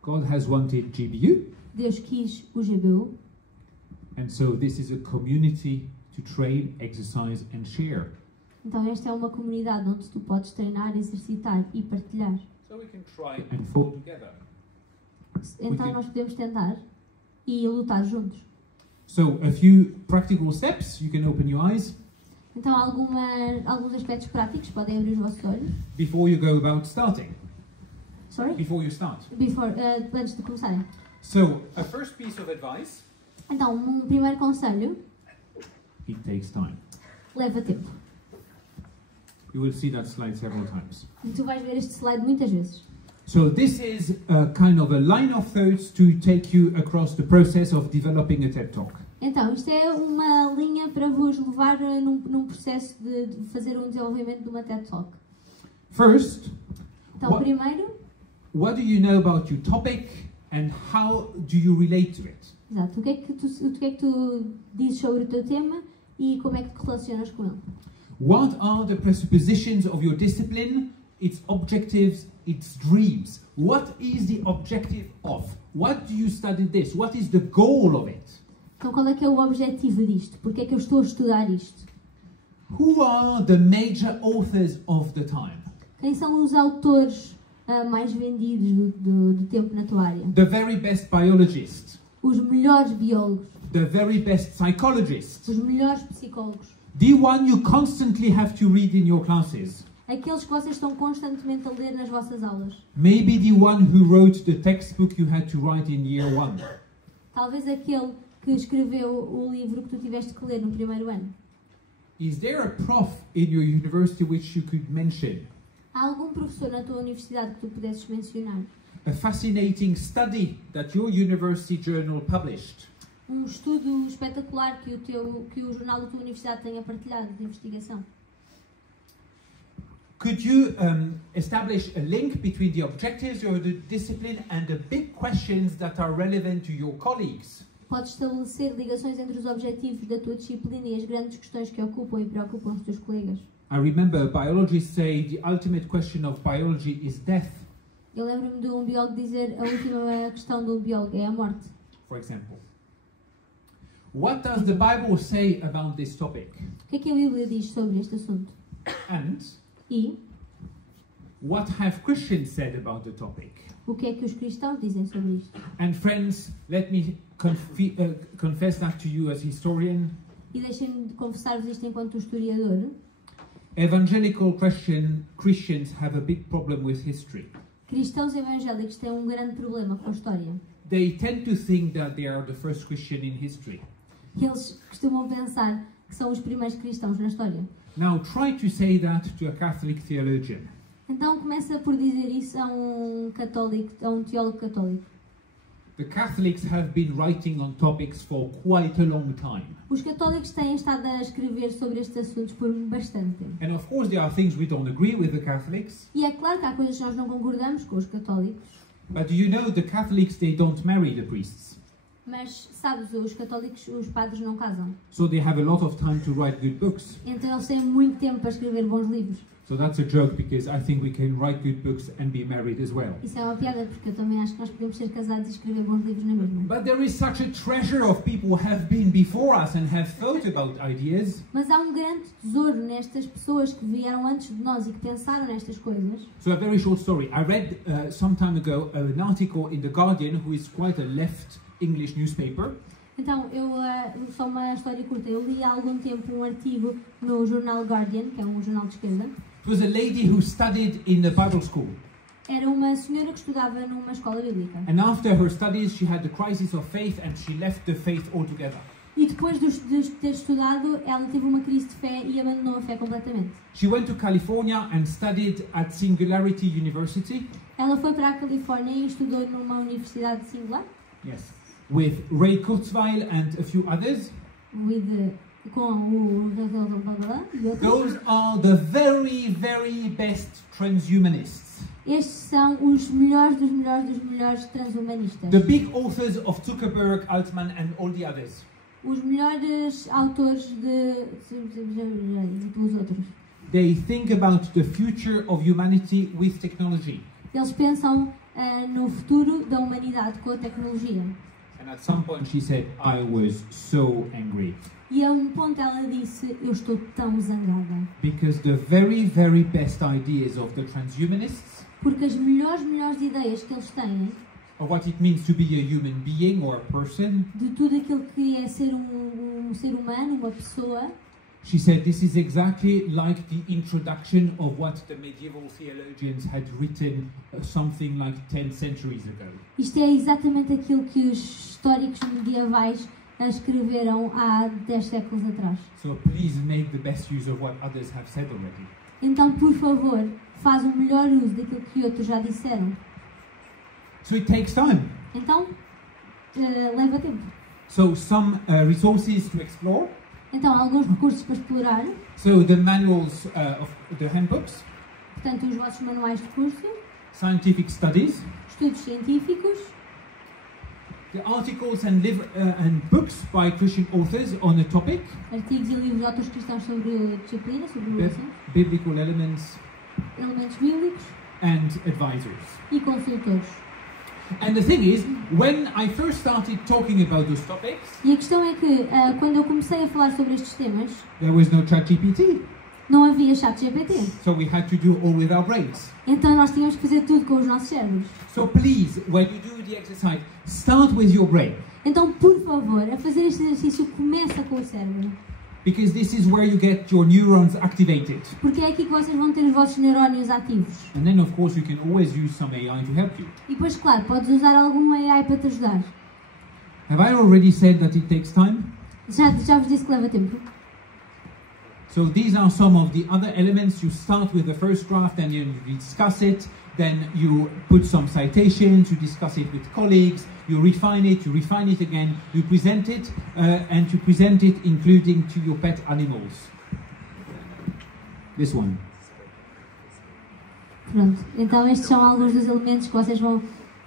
God has wanted GBU, Deus quis o GBU. And so this is a community to train, exercise and share. Então esta é uma comunidade onde tu podes treinar, exercitar e partilhar. So we can try and fall together. Então nós podemos tentar e lutar juntos. So a few practical steps, you can open your eyes. Então alguns aspectos práticos, podem abrir os vossos olhos. Before you go about starting. Sorry? Before you start. Antes de começarem. So a first piece of advice. Então, um primeiro conselho, It takes time. leva tempo. You will see that slide several times. E tu vais ver este slide muitas vezes. So this is a kind of a line of thoughts to take you across the process of developing a TED Talk. Então, isto é uma linha para vos levar num processo de fazer um desenvolvimento de uma TED Talk. First, Então, primeiro, what do you know about your topic and how do you relate to it? exato, o que é que tu dizes sobre o teu tema e como é que te relacionas com ele? What are the presuppositions of your discipline, its objectives, its dreams? What is the objective of? What do you study this? What is the goal of it? Então, qual é que é o objetivo disto? Porque é que eu estou a estudar isto? Who are the major authors of the time? Quem são os autores mais vendidos do tempo na tua área? The very best biologists, Os melhores biólogos, the very best psychologists, os melhores psicólogos, the one you constantly have to read in your classes. aqueles que vocês estão constantemente a ler nas vossas aulas. Maybe the one who wrote the textbook you had to write in year one. Talvez aquele que escreveu o livro que tu tiveste que ler no primeiro ano. Is there a prof in your university which you could mention? Há algum professor na tua universidade que tu pudesses mencionar? A fascinating study that your university journal published? Um estudo espetacular que o jornal da tua universidade tenha partilhado de investigação? Could you establish a link between the objectives of the discipline and the big questions that are relevant to your colleagues? Podes estabelecer ligações entre os objetivos da tua disciplina e as grandes questões que ocupam e preocupam os teus colegas. I remember biologists say the ultimate question of biology is death, Eu lembro-me de um biólogo dizer a última questão do biólogo é a morte. for example. What does the Bible say about this topic? O que é que a Bíblia diz sobre este assunto? And E what have Christians said about the topic? o que é que os cristãos dizem sobre isto? And friends, let me confess that to you as historian. E deixem-me de confessar-vos isto enquanto historiador. Evangelical Christians have a big problem with history. Cristãos evangélicos têm um grande problema com a história. They tend to think that they are the first Christian in history. E eles costumam pensar que são os primeiros cristãos na história. Now try to say that to a Catholic theologian. Então começa por dizer isso a um teólogo católico. The Catholics have been writing on topics for quite a long time. Os católicos têm estado a escrever sobre estes assuntos por bastante tempo. And of course there are things we don't agree with the Catholics. E é claro que há coisas que nós não concordamos com os católicos. But do you know the Catholics, they don't marry the priests. Mas, sabes, os católicos, os padres não casam. So they have a lot of time to write good books. Então eles têm muito tempo para escrever bons livros. So that's a joke because I think we can write good books and be married as well. Isso é uma piada porque eu também acho que nós podemos ser casados e escrever bons livros na mesma. But there is such a treasure of people who have been before us and have thought about ideas. Mas há um grande tesouro nestas pessoas que vieram antes de nós e que pensaram nestas coisas. So a very short story. I read some time ago an article in The Guardian, who is quite a left English newspaper. Então, só uma história curta. Eu li há algum tempo um artigo no jornal Guardian, que é um jornal de esquerda. It was a lady who studied in the Bible school. Era uma senhora que estudava numa escola bíblica. And after her studies, she had the crisis of faith and she left the faith altogether. E depois de ter estudado, ela teve uma crise de fé e abandonou a fé completamente. She went to California and studied at Singularity University. Ela foi para a Califórnia e estudou numa universidade singular. Yes. With Ray Kurzweil and a few others. Com o... Those are the very, very best transhumanists. Estes são os melhores dos melhores dos melhores transhumanistas. The big authors of Zuckerberg, Altman and all the others. Os melhores autores dos outros. They think about the future of humanity with technology. Eles pensam no futuro da humanidade com a tecnologia. And at some point she said, I was so angry. E a um ponto ela disse, eu estou tão zangada. Because the very, very best ideas of the transhumanists, Porque as melhores ideias que eles têm of what it means to be a human being or a person, de tudo aquilo que é ser um ser humano, uma pessoa, she said this is exactly like the introduction of what the medieval theologians had written something like 10 centuries ago. isto é exatamente aquilo que os históricos medievais escreveram há 10 séculos atrás. So please make the best use of what others have said already. Então, por favor, faz o melhor uso daquilo que outros já disseram. So it takes time. Então, leva tempo. So some resources to explore. Então, alguns recursos para explorar. So the manuals of the handbooks, Portanto, os vossos manuais de curso, scientific studies, estudos científicos, the articles and books by Christian authors on a topic, artigos e livros de autores cristãos sobre disciplina, sobre o assunto, biblical elements, elementos bíblicos and advisors. e consultores. And the thing is, when I first started talking about those topics, E a questão é que, quando eu comecei a falar sobre estes temas, there was no ChatGPT, não havia chat GPT. so we had to do all with our brains. Então, nós tínhamos que fazer tudo com os nossos cérebros. So please, when you do the exercise, start with your brain, Então, por favor, a fazer este exercício começa com o cérebro. because this is where you get your neurons activated. Porque é aqui que vocês vão ter os vossos neurónios ativos. And then, of course, you can always use some AI to help you. E depois, claro, podes usar algum AI para te ajudar. Have I already said that it takes time? Já vos disse que leva tempo. So these are some of the other elements. You start with the first draft and you discuss it. Then you put some citations, you discuss it with colleagues, you refine it again, you present it, and you present it including to your pet animals. This one. Pronto, então estes são alguns dos elementos que vocês vão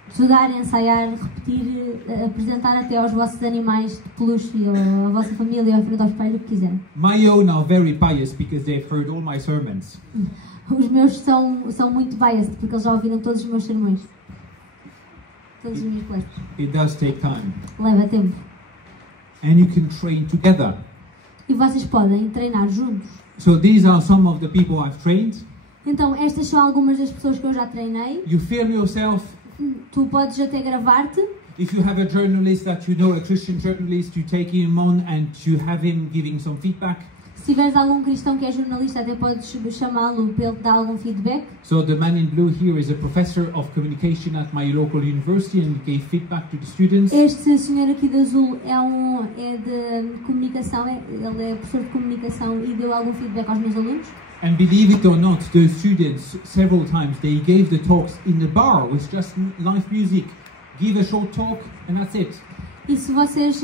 estudar, ensaiar, repetir, apresentar até aos vossos animais de peluche, ou à vossa família, ou à frente ao espelho, o que quiserem. My own are very pious because they've heard all my sermons. Os meus são muito biased, porque eles já ouviram todos os meus sermões. Todas as minhas palestras. It does take time. Leva tempo. And you can train together. E vocês podem treinar juntos. So these are some of the people I've trained. Então, estas são algumas das pessoas que eu já treinei. You film yourself. Tu podes até gravar-te. If you have a journalist that you know, a Christian journalist, you take him on and you have him giving some feedback. Se tiveres algum cristão que é jornalista, até podes chamá-lo para ele dar algum feedback. So the man in blue here is a professor of communication at my local university and gave feedback to the students. Este senhor aqui de azul é de comunicação, ele é professor de comunicação e deu algum feedback aos meus alunos. And believe it or not, those students, several times, they gave the talks in the bar with just live music. Give a short talk and that's it. E se vocês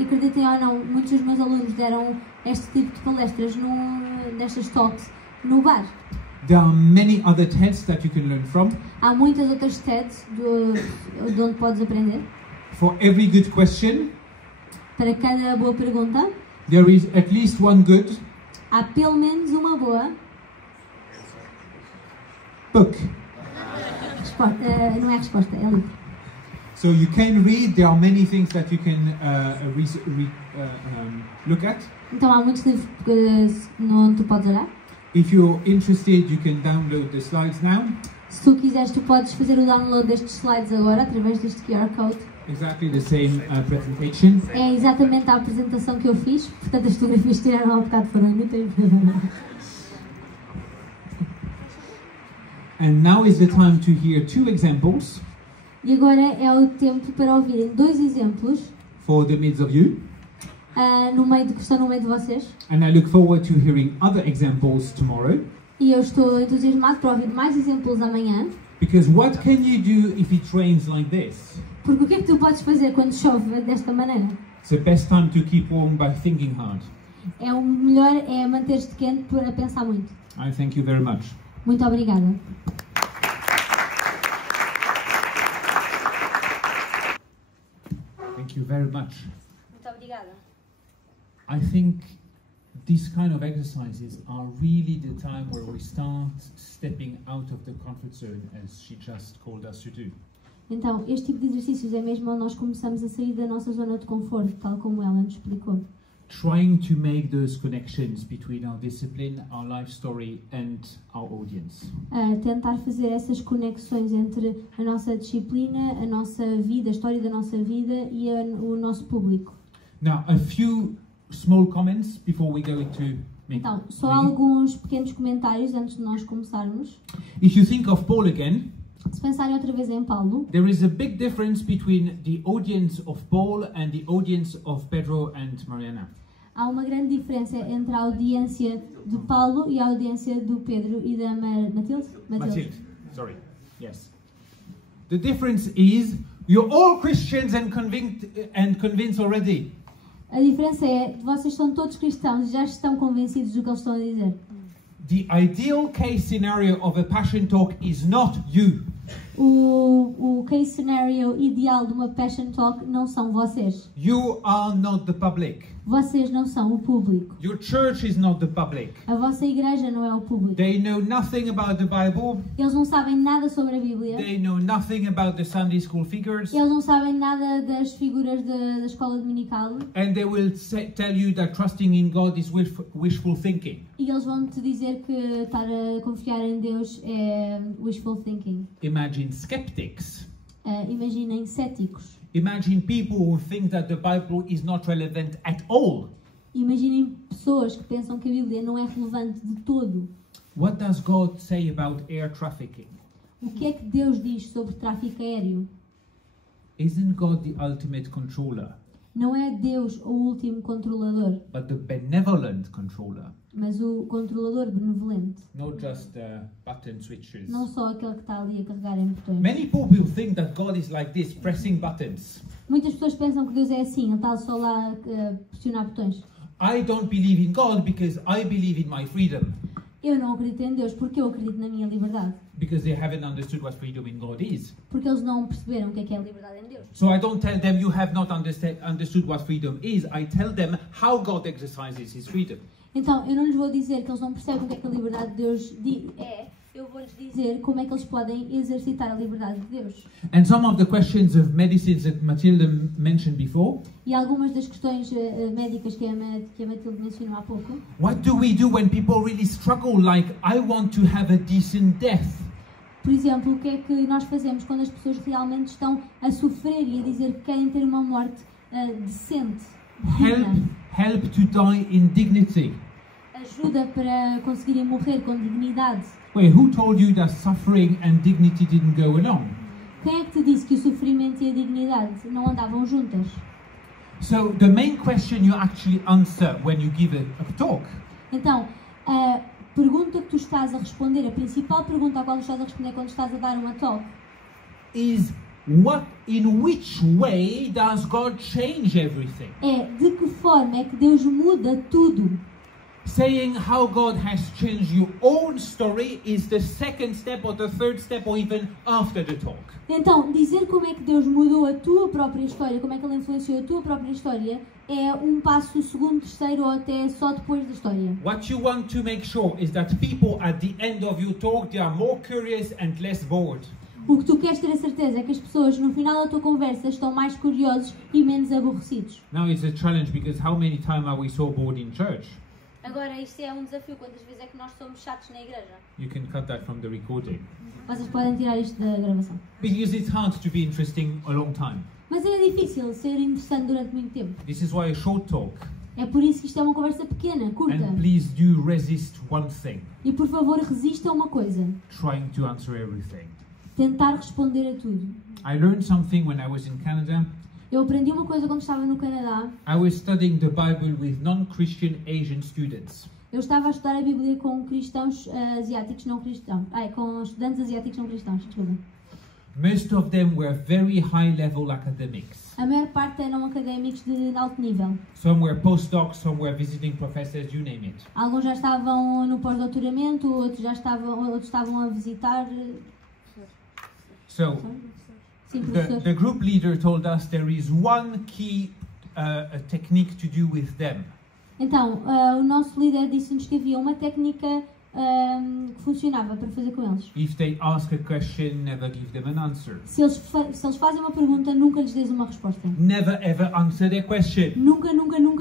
acreditem ou não, muitos dos meus alunos deram este tipo de palestras nestas talks no bar. There are many other TEDs that you can learn from. Há muitas outras TEDs de onde podes aprender. For every good question, Para cada boa pergunta, there is at least one good há pelo menos uma boa book. resposta. Não é resposta, é livro. So you can read, there are many things that you can look at. Então há muitos livros onde tu podes olhar. If you're interested, you can download the slides now. Se tu quiseres, tu podes fazer o download destes slides agora, através deste QR Code. Exactly the same presentation. É exatamente a apresentação que eu fiz, portanto as fotografias que tiraram há bocado foram inúteis. And now is the time to hear two examples E agora é o tempo para ouvirem dois exemplos for the midst of you. que estão no meio de vocês. And I look forward to hearing other examples tomorrow. E eu estou entusiasmado para ouvir mais exemplos amanhã. Because what can you do if it rains like this? Porque o que é que tu podes fazer quando chove desta maneira? It's the best time to keep warm by thinking hard. O melhor é manter-te quente para pensar muito. I thank you very much. Muito obrigada. Thank you very much. Muito obrigada. I think these kind of exercises are really the time where we start stepping out of the comfort zone, as she just called us to do. Então, este tipo de exercícios é mesmo onde nós começamos a sair da nossa zona de conforto, tal como ela nos explicou. Trying to make those connections between our discipline, our life story and our audience. Tentar fazer essas conexões entre a nossa disciplina, a nossa vida, a história da nossa vida e o nosso público. Now, a few small comments before we go into make. Então, só alguns pequenos comentários antes de nós começarmos. If you think of Paul again, Se pensarem outra vez em Paulo, there is a big difference between the audience of Paul and the audience of Pedro and Mariana. há uma grande diferença entre a audiência de Paulo e a audiência do Pedro e da Matilde. Matilde, sorry. Yes. The difference is you're all Christians and convinced already. A diferença é que vocês são todos cristãos e já estão convencidos do que eles estão a dizer. The ideal case scenario of a passion talk is not you. O case scenario ideal de uma Passion Talk não são vocês. You are not the public. Vocês não são o público. Your church is not the public. A vossa igreja não é o público. They know nothing about the Bible. Eles não sabem nada sobre a Bíblia. They know nothing about the Sunday school figures. Eles não sabem nada das figuras da escola dominical. And they will tell you that trusting in God is wishful thinking. E eles vão te dizer que estar a confiar em Deus é wishful thinking. Imagine skeptics. Imaginem céticos. Imagine people who think that the Bible is not relevant at all. Imaginem pessoas que pensam que a Bíblia não é relevante de todo. What does God say about air trafficking? O que é que Deus diz sobre tráfico aéreo? Isn't God the ultimate controller, Não é Deus o último controlador, but the benevolent controller, mas o controlador benevolente. not just button switches? Não só aquele que está ali a carregar em botões. Many people think that God is like this, pressing buttons. Muitas pessoas pensam que Deus é assim, ele está só lá a pressionar botões. I don't believe in God because I believe in my freedom. Eu não acredito em Deus porque eu acredito na minha liberdade. Because they haven't understood what freedom in God is. Porque eles não perceberam o que é a liberdade em Deus. So I don't tell them you have not understood what freedom is. I tell them how God exercises his freedom. Então, eu não lhes vou dizer que eles não percebem o que é que a liberdade de Deus é. Eu vou-lhes dizer como é que eles podem exercitar a liberdade de Deus. And some of the questions of medicines that Matilda mentioned before. E algumas das questões médicas que a Matilde mencionou há pouco. What do we do when people really struggle, like, I want to have a decent death? Por exemplo, o que é que nós fazemos quando as pessoas realmente estão a sofrer e a dizer que querem ter uma morte decente? Help to die in dignity. Ajuda para conseguirem morrer com dignidade. Wait, who told you that suffering and dignity didn't go along? Quem é que te disse que o sofrimento e a dignidade não andavam juntas? So the main question you actually answer when you give a talk Então, a pergunta que tu estás a responder, a principal pergunta à qual tu estás a responder quando estás a dar uma talk, is in which way does God change everything? é de que forma é que Deus muda tudo. Saying how God has changed your own story is the second step or the third step or even after the talk. Então, dizer como é que Deus mudou a tua própria história, como é que Ele influenciou a tua própria história, é um passo segundo, terceiro ou até só depois da história. What you want to make sure is that people at the end of your talk, they are more curious and less bored. O que tu queres ter a certeza é que as pessoas no final da tua conversa estão mais curiosos e menos aborrecidos. Now it's a challenge because how many times are we so bored in church? Agora, isto é um desafio. Quantas vezes é que nós somos chatos na igreja? You can cut that from the recording. Vocês podem tirar isto da gravação. Because it's hard to be interesting a long time. Mas é difícil ser interessante durante muito tempo. This is why a short talk. É por isso que isto é uma conversa pequena, curta. And please do resist one thing. E por favor, resista a uma coisa. Trying to answer everything. Tentar responder a tudo. I learned something when I was in Canada. Eu aprendi uma coisa quando estava no Canadá. I was studying the Bible with non-Christian Asian students. Eu estava a estudar a Bíblia com cristãos asiáticos não cristãos. Com estudantes asiáticos não cristãos, desculpa. Most of them were very high-level academics. A maior parte eram académicos de alto nível. Some were postdocs, some were visiting professors, you name it. Alguns já estavam no pós-doutoramento, outros estavam a visitar. So, Sim, the group leader told us there is one key technique to do with them. Então, o nosso líder disse-nos que havia uma técnica que funcionava para fazer com eles. If they ask a question, never give them an answer. Se eles fazem uma pergunta, nunca lhes dês uma resposta. Never ever answer their question. Nunca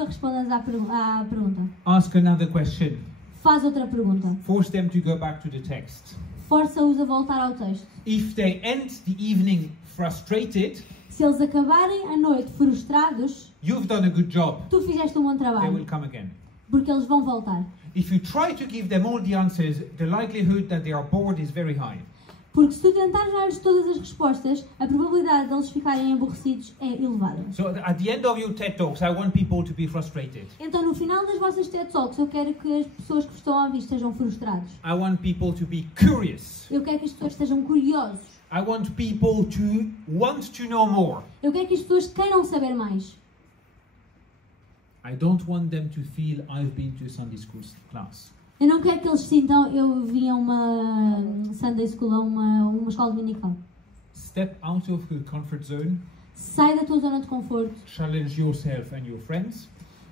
respondas à pergunta. Ask another question. Faz outra pergunta. Force them to go back to the text. Força-os a voltar ao texto. If they end the evening frustrated, Se eles acabarem a noite frustrados, you've done a good job. tu fizeste um bom They will trabalho. come again. Porque eles vão voltar. If you try to give them all the answers, the likelihood that they are bored is very high. Porque se tu tentares dar-lhes todas as respostas, a probabilidade de eles ficarem aborrecidos é elevada. So at the end of your TED Talks, I want people to be frustrated. Então, no final das vossas TED Talks, eu quero que as pessoas que estão a ouvir estejam frustrados. I want people to be curious. Eu quero que as pessoas estejam curiosos. I want people to want to know more. Eu quero que as pessoas queiram saber mais. I don't want them to feel I've been to a Sunday school class. Eu não quero que eles sintam eu vim a uma Sunday School, a uma escola dominical. Step out of your comfort zone. Sai da tua zona de conforto. Challenge yourself and your friends.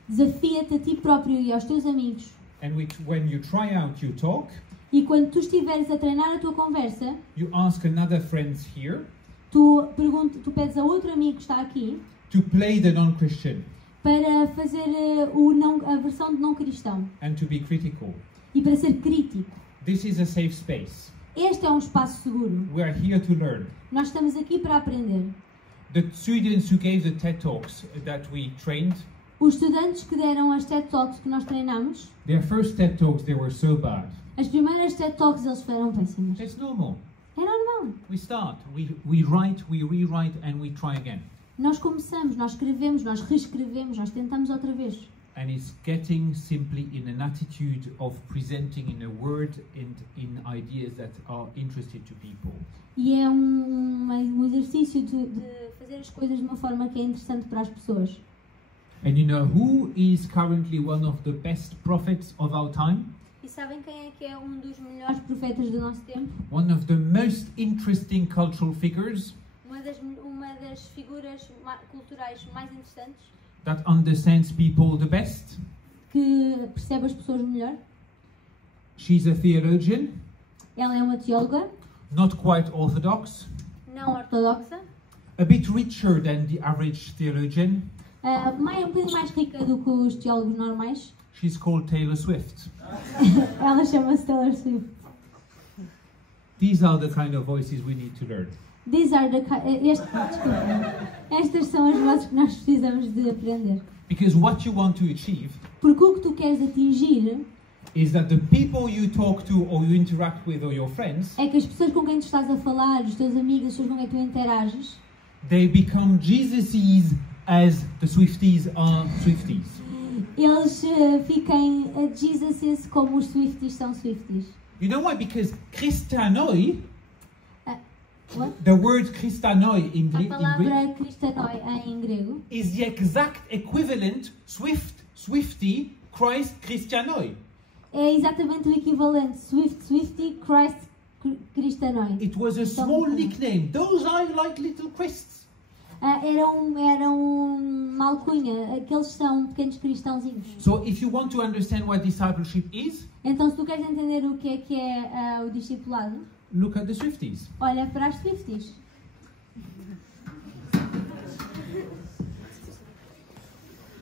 Desafia-te a ti próprio e aos teus amigos. And when you try out your talk, E quando tu estiveres a treinar a tua conversa, you ask another friend here tu pedes a outro amigo que está aqui to play the non-Christian para fazer a versão de não cristão and to be critical. e para ser crítico. This is a safe space. Este é um espaço seguro. We are here to learn. Nós estamos aqui para aprender. The students who gave the TED Talks that we trained, Os estudantes que deram as TED Talks que nós treinamos, their first TED Talks, they were so bad. as primeiras TED Talks eles foram péssimas. It's normal. É normal. We start, we write, we rewrite, and we try again. Nós começamos, nós escrevemos, nós reescrevemos, nós tentamos outra vez. And it's getting simply in an attitude of presenting in a word and in ideas that are interested to people. E é um exercício de fazer as coisas de uma forma que é interessante para as pessoas. And you know who is currently one of the best prophets of our time? E sabem quem é que é um dos melhores profetas do nosso tempo? One of the most interesting cultural figures Uma das figuras culturais mais interessantes, that understands people the best. que percebe as pessoas melhor. She's a theologian, Ela é uma teóloga, not quite orthodox, não ortodoxa, a bit richer than the average theologian. um bocadinho mais rica do que os teólogos normais. She's called Taylor Swift. Ela chama-se Taylor Swift. These are the kind of voices we need to learn. Estas são as vozes que nós precisamos de aprender. Because what you want to achieve Porque o que tu queres atingir is that the people you talk to or you interact with or your friends, é que as pessoas com quem tu estás a falar, os teus amigos, as pessoas com quem tu interages, they become Jesuses as the Swifties are Swifties. eles fiquem Jesuses como os Swifties são Swifties. You know why? Because Christanoi, What? the word Christanoi in A Greek, palavra Christanoi em grego is the exact equivalent Swiftie, Christ, Christianoi. é exatamente o equivalente Swiftie, Christ, Christanoi. It was a small nickname. Those are like little Christs. Era uma alcunha, aqueles são pequenos cristãozinhos. So if you want to understand what discipleship is, Então, se tu queres entender o que é o discipulado, look at the Swifties. olha para as Swifties.